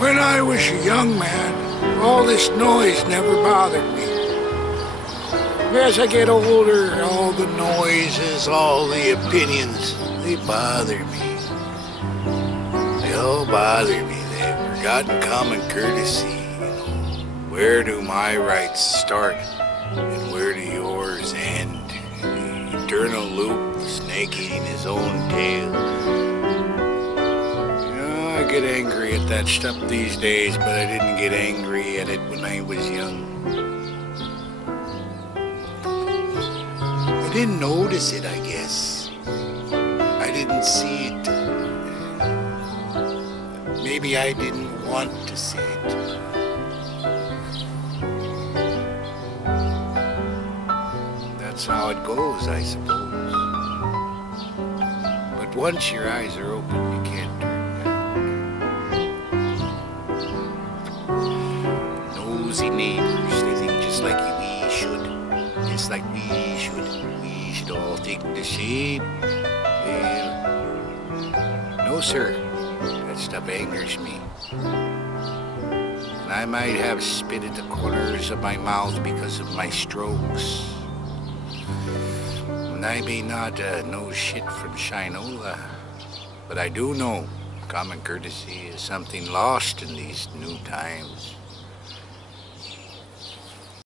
When I was a young man, all this noise never bothered me. As I get older, all the noises, all the opinions, they bother me. They all bother me. They've forgotten common courtesy. Where do my rights start and where do yours end? The eternal loop, the snake eating his own tail. I get angry at that stuff these days, but I didn't get angry at it when I was young. I didn't notice it, I guess. I didn't see it. Maybe I didn't want to see it. That's how it goes, I suppose. But once your eyes are open, you can't turn back. Nosy neighbors, they think just like we should. Just like we should. We should all think the same. Well, no sir. That stuff angers me. And I might have spit at the corners of my mouth because of my strokes. And I may not know shit from Shinola, but I do know common courtesy is something lost in these new times.